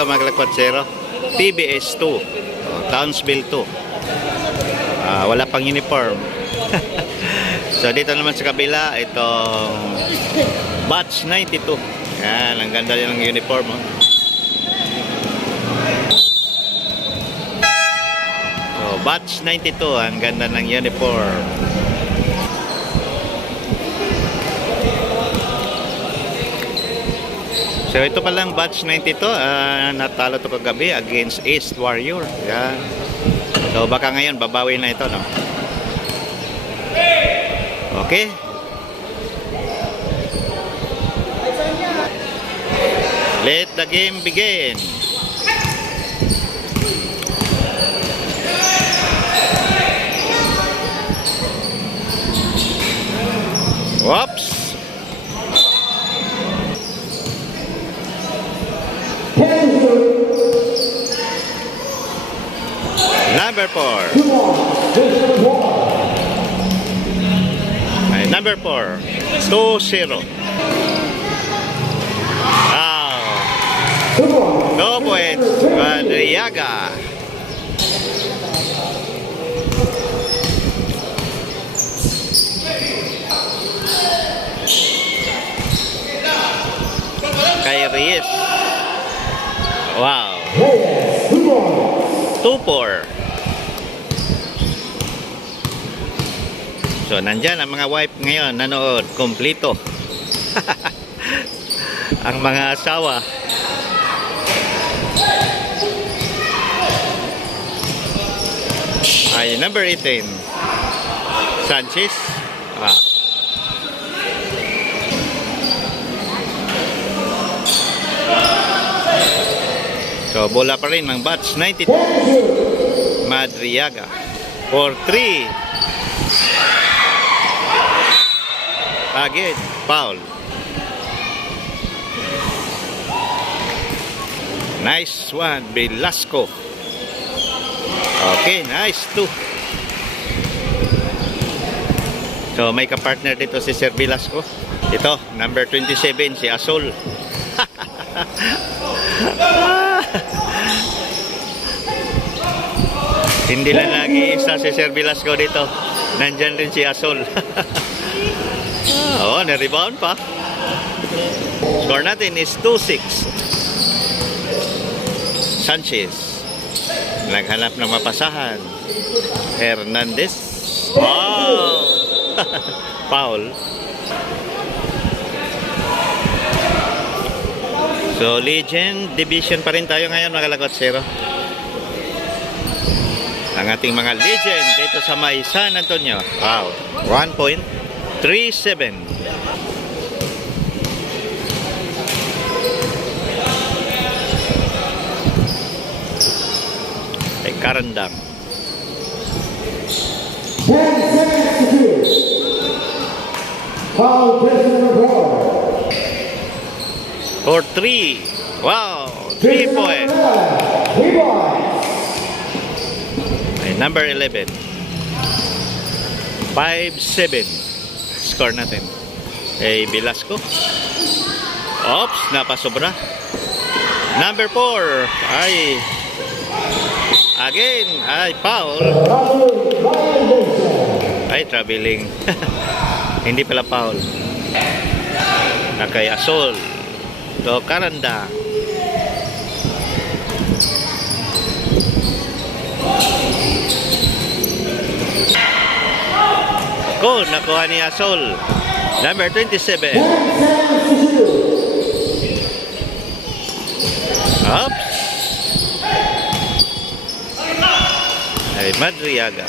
ito mga lakwatsero. PBS 2. Townsville 2. Wala pang uniform. So dito naman sa kabila, itong Batch 92. Yan, ang ganda din ng uniform. Oh. So, Batch 92, ang ganda ng uniform. So ito palang Batch 92, natalo to kagabi against East Warrior. Yan. So baka ngayon babawi na ito, no? Okay. Let the game begin. Whoops. Number 4. Ay, number 4. 2-0. No points. Madriaga. Kay Reyes. Wow. 2-4. So, nandyan ang mga wife ngayon, nanood, kompleto. Ang mga asawa. Ay, number 18. Sanchez. So, bola pa rin ng Batch 92. Madriaga. 4-3. Again, foul. Nice one, Velasco. Okay, nice 2. So, may kapartner dito si Sir Velasco. Ito, number 27, si Asol. Hindi lang lagi isa si Sir Velasco dito. Nandyan rin si Asol. Oh, na-rebound pa. Score natin is 2-6. Sanchez. Naghanap ng mapasahan. Hernandez. Wow! Foul. So, Legend Division pa rin tayo ngayon, mga lakwatsero. Ang ating mga Legend dito sa may San Antonio. Wow. 1.37. Ay, Karandang. 10 seconds to shoot. Foul, number 4. For 3. Wow. 3 points. 3 points. Ay, number 11. 5-7. Score natin. Ay, Velasco. Oops, napasobra. Number 4. Ay. Again. Ay, foul. Ay, traveling. Hindi pala foul. Nakay Asol. So, Karanda. Ko, nakuha ni Asol. Number 27. Oops. Ay, Madriaga.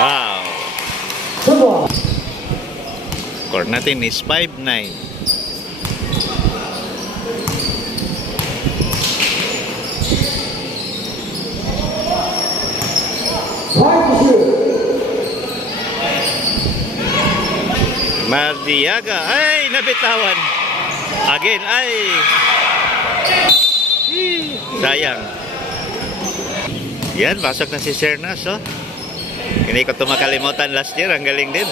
Wow. Score natin is 5-9. Madriaga. Ay, nabitawan. Again, ay. Sayang. Yan, pasok na si Sernas, oh. Hindi ko ito makalimutan last year. Ang galing din.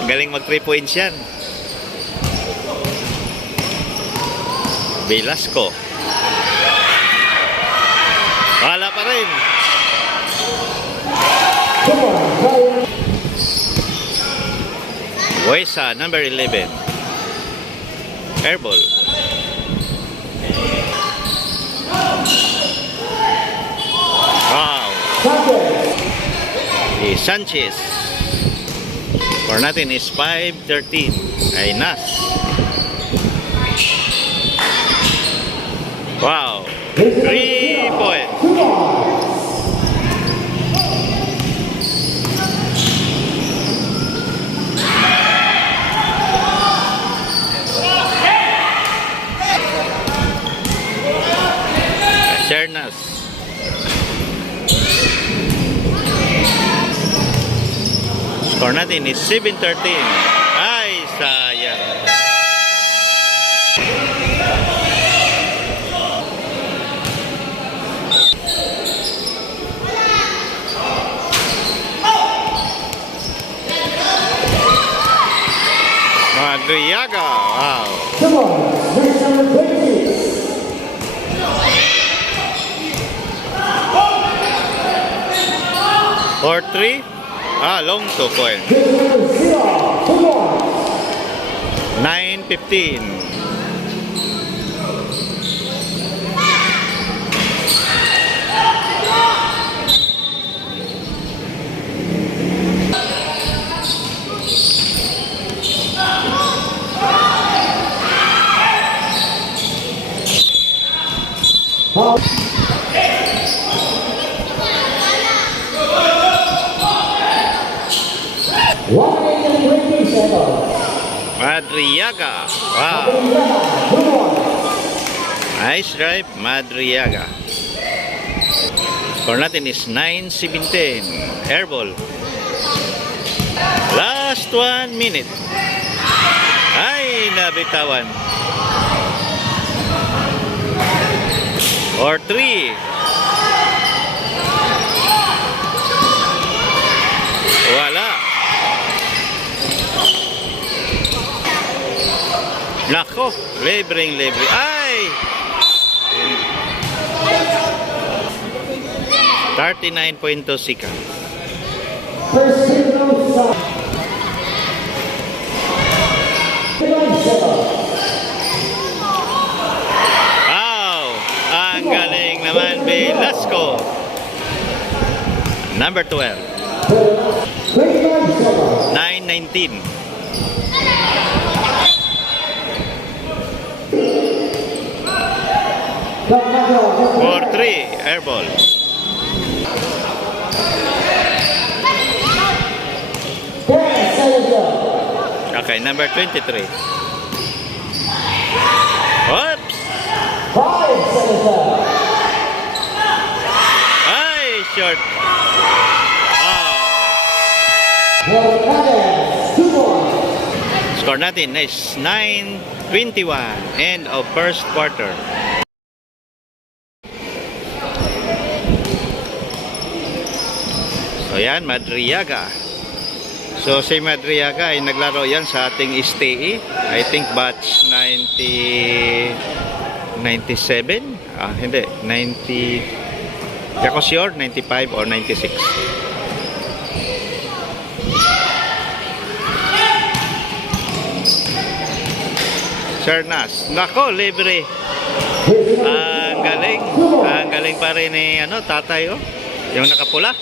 Ang galing mag 3 points yan. Velasco. Wala pa rin. Come on, Zion. Wesa, number 11. Airball. Wow. Sanchez. Si Sanchez. Score natin is 5-13. Ay Nas. Wow. 3 points. Come on. Sernas. Score natin is 7-13. Ay, sayang. Madriaga. Wow. Come on. Race number 20. Or 3. Long 2 point. Race number 0. Come on. 9-15. Foul. One minute and 20 seconds. Madriaga. Wow. Come on. Nice drive, Madriaga. Score natin is 9-17. Airball. Last 1 minute. Ay, nabitawan. Or 3. Wala. Nako, libreng-libre. Ay! 39.2 seconds. First signal stop. 9 seconds. Wow! Ang galing naman, Velasco. Number 12. 29 seconds. 9-19. For 3, airball. 10 seconds. Okay, number 23. Oops! 5 seconds. Ay, short. Wow. Score natin is 9-21. End of first quarter. So yan, Madriaga. So si Madriaga ay naglaro yan sa ating STE. I think batch 97. Hindi, 90. Hindi ako sure, 95 or 96. Sernas. Nako, libre. Ang galing. Ang galing pa rin ni tatay, oh. Yung nakapula.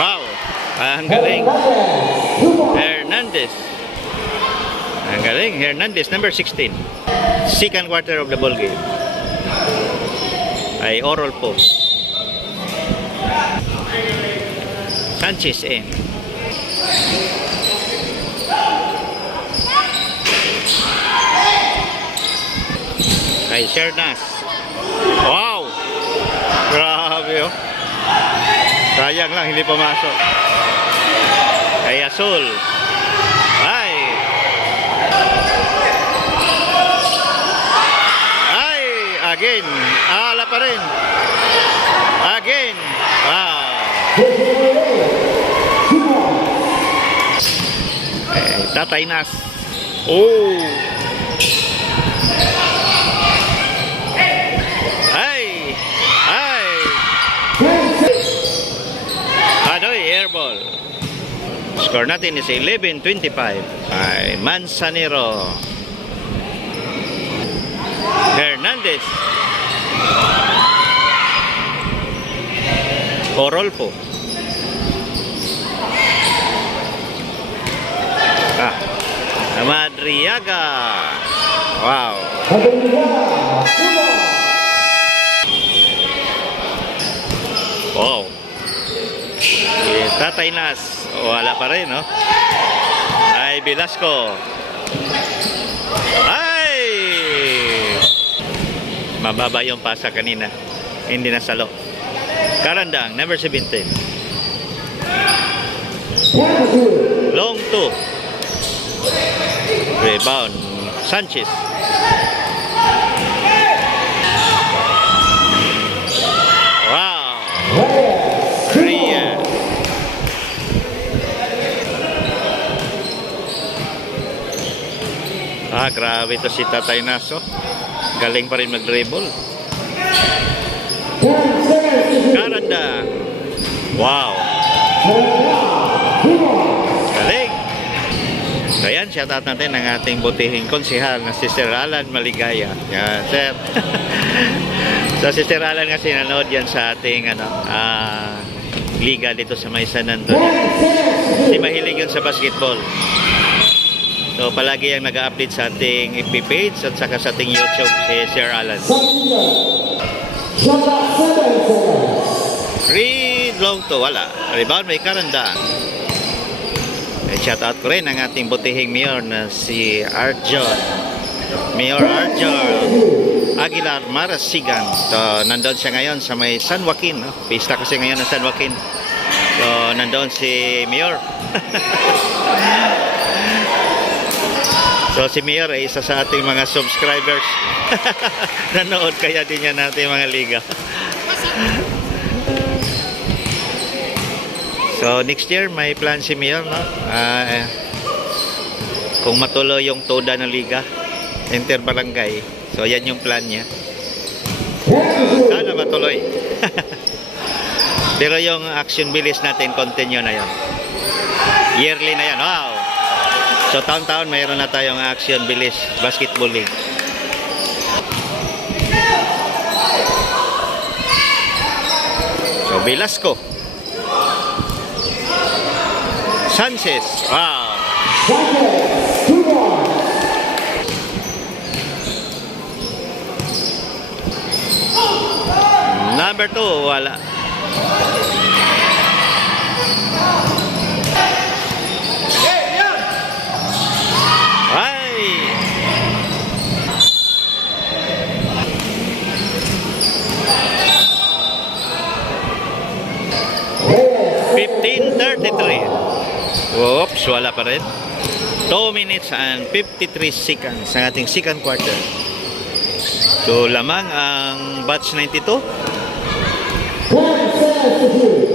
Wow. Ang galing. Hernandez. Ang galing. Hernandez, number 16. Second quarter of the ball game. Ay oral po. Sanchez in. Ay Sernas. Wow! Grabe, oh. Sayang lang, hindi pumasok. Ay Azul. Ay! Ay! Again. Wala pa rin. Again. Wow. Tatay Nas. Oh. Ay. Ay. Adoy, airball. Score natin is 11-25. Ay, Manzanero. Hernandez. Corolfo. Madriaga. Wow. Wow. Tatay Nas. Wala pa rin, no? Ay, Velasco. Ay! Mababa yung pasa kanina. Hindi nasalo. Karandang, number 17. Long 2. Rebound, Sanchez. Wow. Korea. Grabe to si Tatay Naso. Galing pa rin mag-dribble. Karanda. Wow. Galing. So yan, shoutout natin ang ating butihing konsehal na si Sir Alan Maligaya. Yan, sir. So si Sir Alan kasi nanood yan sa ating liga dito sa may San Antonio. Si mahilig yun sa basketball. So palagi yung nag-update sa ating FB page at saka sa ating YouTube si Sir Alan. 3 long to, wala. Rebound may Karanda. Shout out ko rin ang ating butihing mayor na si Arjon. Mayor Arjon Aguilar Marasigan. So, nandoon siya ngayon sa may San Joaquin. No? Pista kasi ngayon ng San Joaquin. So, nandoon si Mayor. So, si Mayor ay isa sa ating mga subscribers. Nanood kaya din yan natin mga liga. So next year may plan si Mayor, no? Kung matuloy yung toda ng liga, inter barangay. So yan yung plan niya. Sana matuloy. Pero yung action bilis natin continue na yon. Yearly na yan. Wow. So taon-taon mayroon na tayong action bilis basketball league. So Velasco. Sanchez. Wow. Number 2, wala. Ay. Oops, wala pa rin. 2 minutes and 53 seconds ang ating second quarter. So, lamang ang batch 92.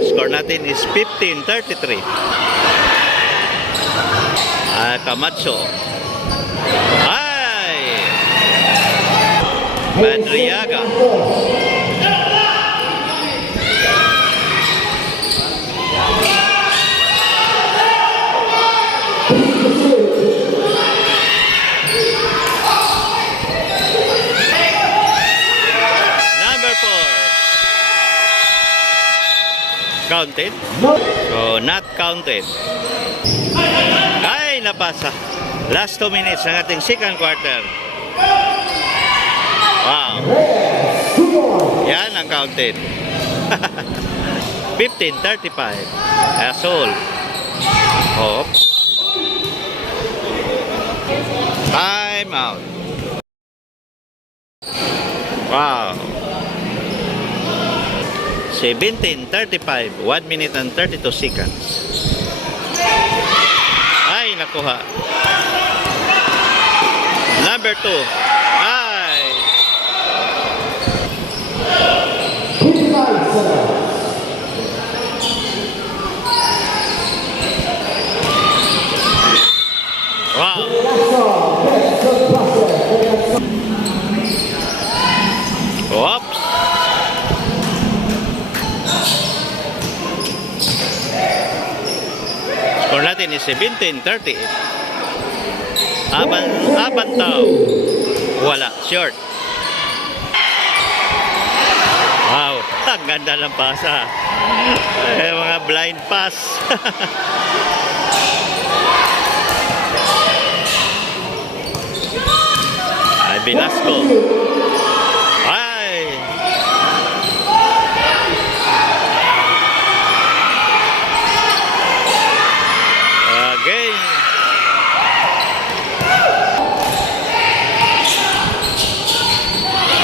Score natin is 15-33. Camacho. Ay! Madriaga. Counted? So, not counted. Ay, napasa. Last 2 minutes ng ating second quarter. Wow. Yan ang counted. 15-35. Asol. Oops. Time out. Wow. 17-35, 1 minute and 32 seconds. Ay, nakuha. Number 2. Ay. natin is 17:38. Abantaw. Wala. Short. Wow. Ang ganda ng pasa. Mga blind pass. Ay, Velasco. Ay. Again.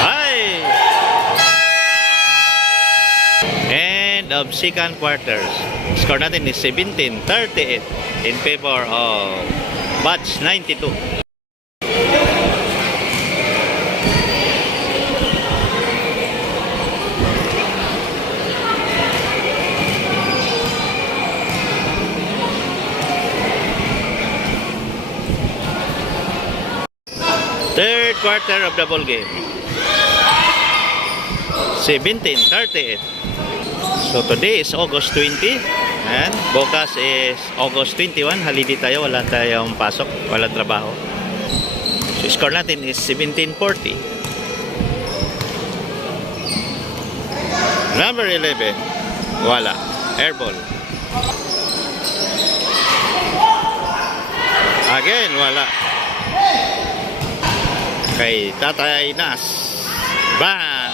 Ay. End of second quarters. Score natin is 17-38 in favor of Batch 92. Third quarter of the ball game. 17-38. So today is August 20 and bukas is August 21. Holiday tayo, wala tayong pasok, walang trabaho. So score natin is 17-40. Number 11. Wala. Airball. Again, wala. Kay Tatay Nas. Bang!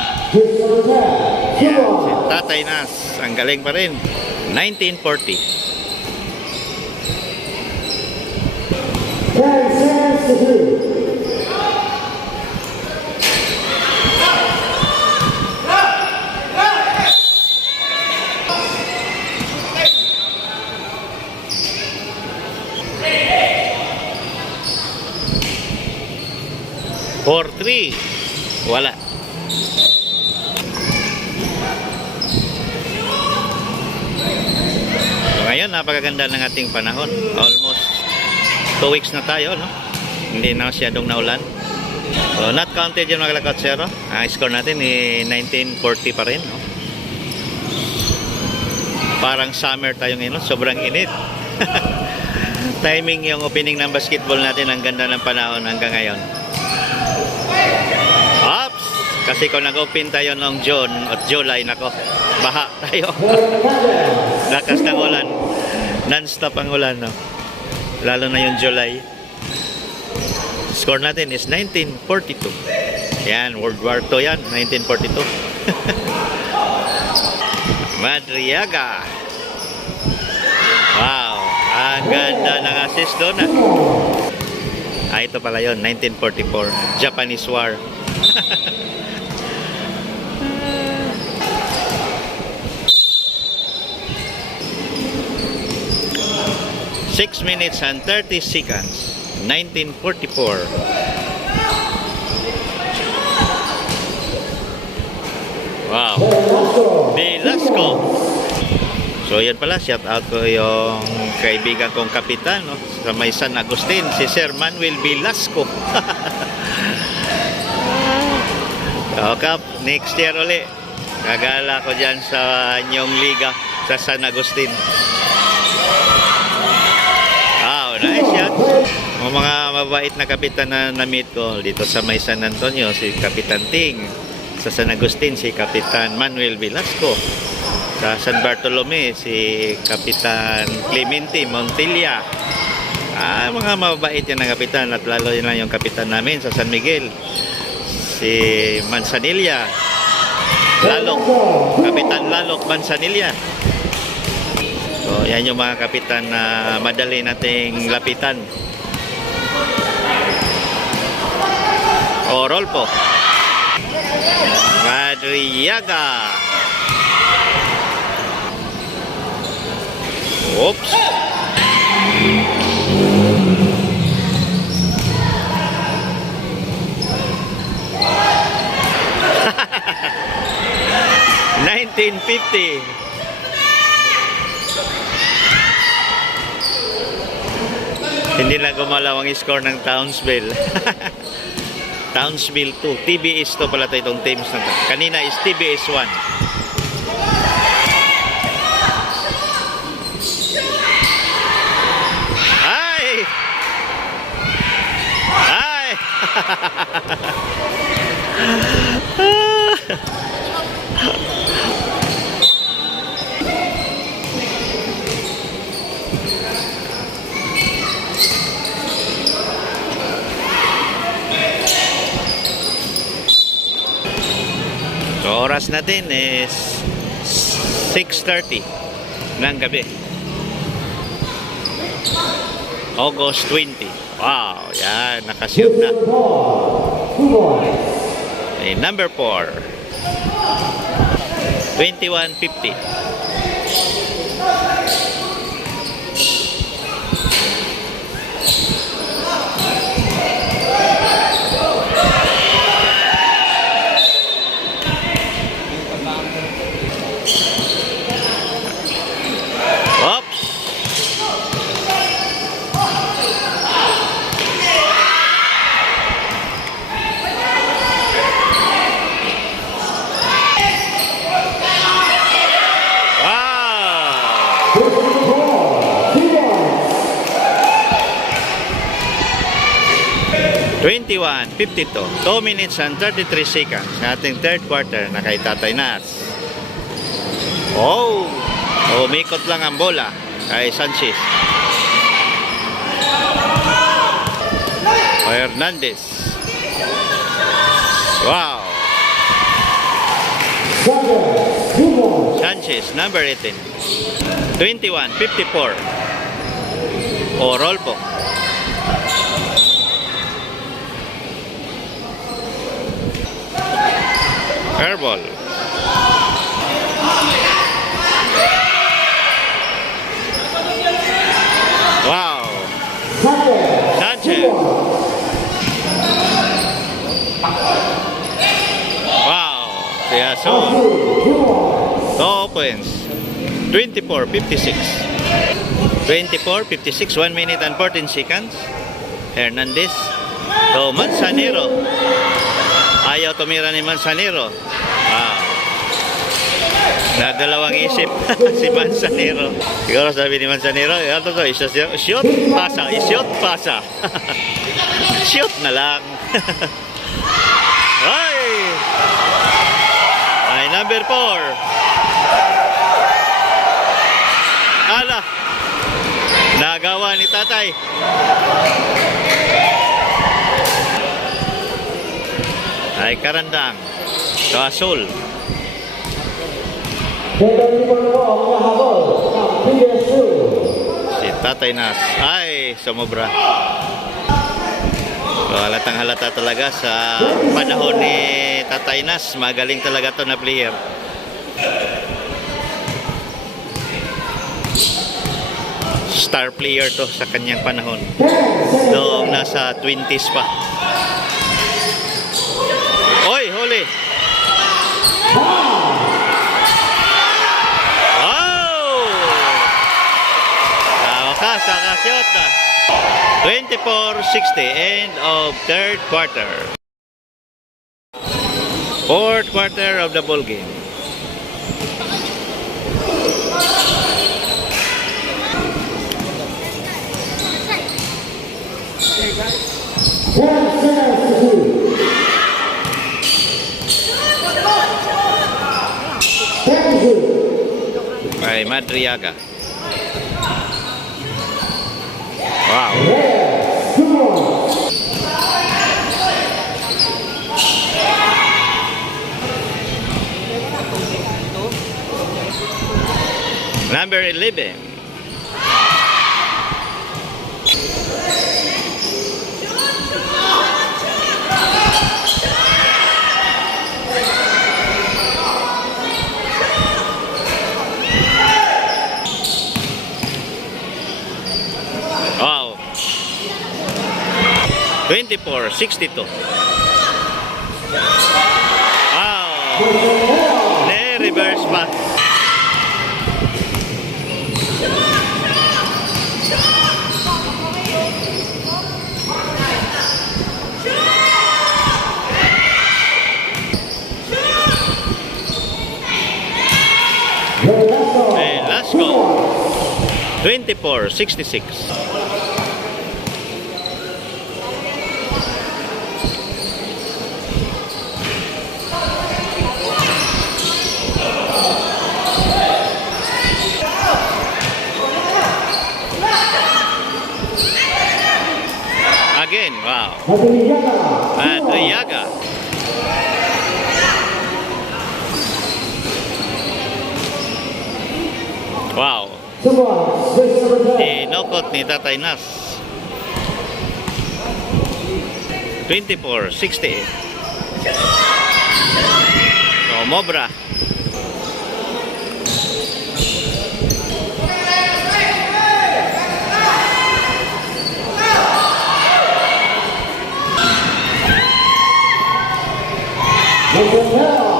Yeah, si Tatay Nas. Ang galing pa rin. 1940. 10 seconds to do. For 3. Wala. So ngayon, napakaganda ng ating panahon. Almost 2 weeks na tayo, no? Hindi na masyadong naulan. So, not counted yung mga lakotsero. Ang score natin ay 1940 pa rin, no? Parang summer tayo ngayon, no? Sobrang init. Timing yung opening ng basketball natin. Ang ganda ng panahon hanggang ngayon. Ops! Kasi kung nag-open tayo noong June at July, nako, baha tayo. Lakas ng ulan. Non-stop ang ulan, no? Lalo na yung July. Score natin is 1942. Yan, World War II yan, 1942. Madriaga. Wow, ang ganda ng assist doon, ah. Ito pala yun, 1944, Japanese War. 6 minutes and 30 seconds, 1944. Wow. Velasco. So yan pala, shout out ko yung kaibigan kong kapitan, no, sa may San Agustin, si Sir Manuel Velasco. Kap, next year uli, gagala ko dyan sa inyong liga sa San Agustin. Wow, nice yan. Ang mga mabait na kapitan na na-meet ko dito sa may San Antonio, si Kapitan Ting. Sa San Agustin, si Kapitan Manuel Velasco. Sa San Bartolome, si Kapitan Clemente Montilla. Mga mabait yan na kapitan, at lalo yun lang yung kapitan namin sa San Miguel, si Manzanilla Lalok, Kapitan Lalok Manzanilla. So yan yung mga kapitan na madali nating lapitan. O roll po. Madriaga. Oops. $19.50. Hindi na gumalaw ang score ng Townsville. Townsville 2. TBS 2 pala ito, itong teams na ito. Kanina is TBS 1. So, oras natin is 6:30 ng gabi. August 20. Wow, yan, nakashoot na. Okay, number 4. 21:50. Oops. Wow. 21:52. 2 minutes and 33 seconds sa ating third quarter na kay Tatay Nas. Oh! Umikot lang ang bola kay Sanchez. Hernandez. Wow! Sanchez, number 18. 21:54. O, roll po. Airball. Wow. Sanchez. Wow. Kaya so 2 points. 24:56. 24:56. 1 minute and 14 seconds. Hernandez. To Manzanero. Ayaw tumira ni Manzanero. Wow. Nadalawang isip si Manzanero. Siguro sabi ni Manzanero, ito to, shoot, pasa, shoot, pasa. Shoot na lang. Ay! Ay, number 4. Ala! Nagawa ni Tatay. Ay, karandang. So, Asul. Si Tatay Nas. Ay, sumobra. So, halatang halata talaga sa panahon ni Tatay Nas. Magaling talaga to na player. Star player to sa kanyang panahon. Noong nasa 20s pa. Oy, huli. Wow! Nakasyot na. 24:60, end of third quarter. Fourth quarter of the ball game. By Madriaga. Wow. Number 11. Wow. 24:62. Wow. Reverse pa. Okay, last go. 24:66. Wow. Madriyaga. Madriyaga. Wow. Sumwa, switch number 10. Inokot ni Tatay Nas. 24-68. So, Mobra. Nacional.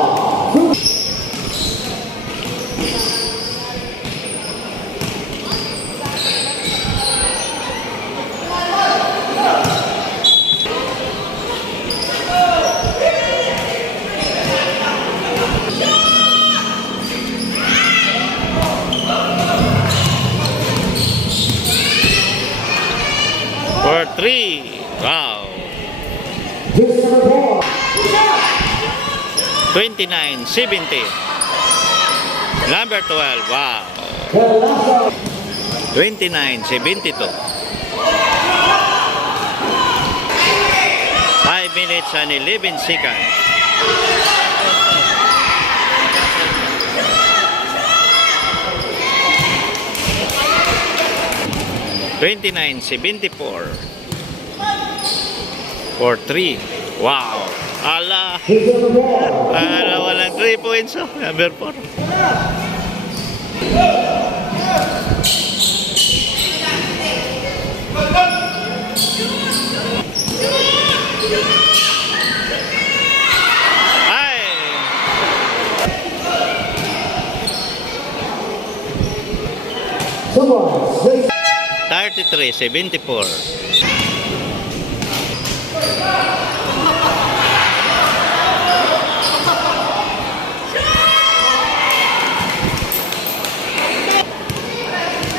For 3. Wow. Switch number 29-70. Number 12. Wow. 4. The last 29-72. 5 minutes and 11 seconds. $29.74 for 3. Wow. Ala. switch number 4. Ala, walang 3 points. Oh. Number 4. Ay. Sumwa, switch 33-74.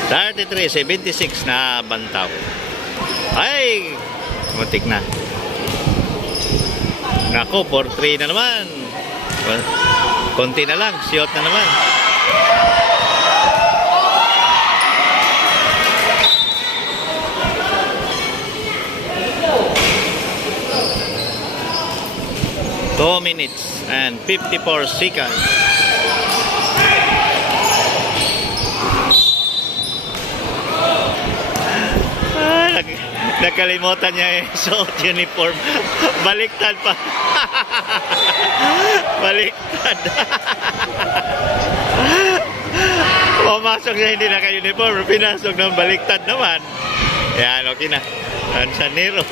$33-76 na bantaw. Ay, muntik na. Nako, 4-3 na naman. Konti na lang, shot na naman. Two minutes and 54 seconds. Nakalimutan niya yung suot uniform. Baliktad pa. Baliktad. Pumasok niya hindi naka-uniform. Pinasok ng baliktad naman. Yan, okay na. Ang sanero.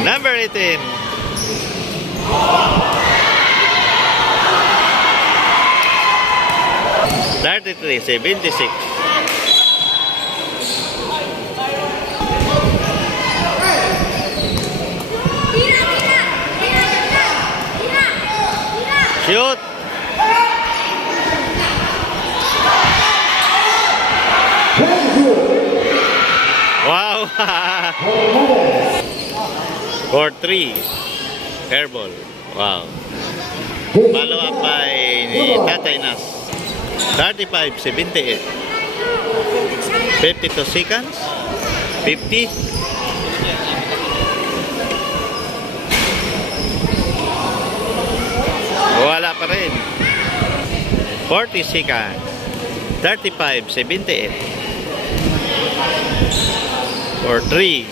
Number 18. $33-76. Shoot! Wow! For 3. Airball. Wow. Follow up by Tatay Nas. 35-78. 52 seconds. 50. Wala pa rin. 40 seconds. 35-78. For 3.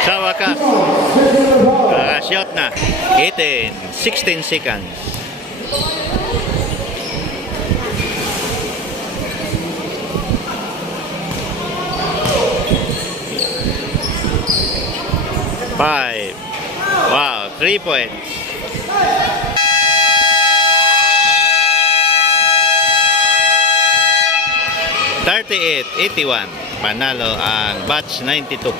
Sa wakas, shot na. 16 seconds. Five. Wow, 3 points. $38-81. Panalo ang batch 92.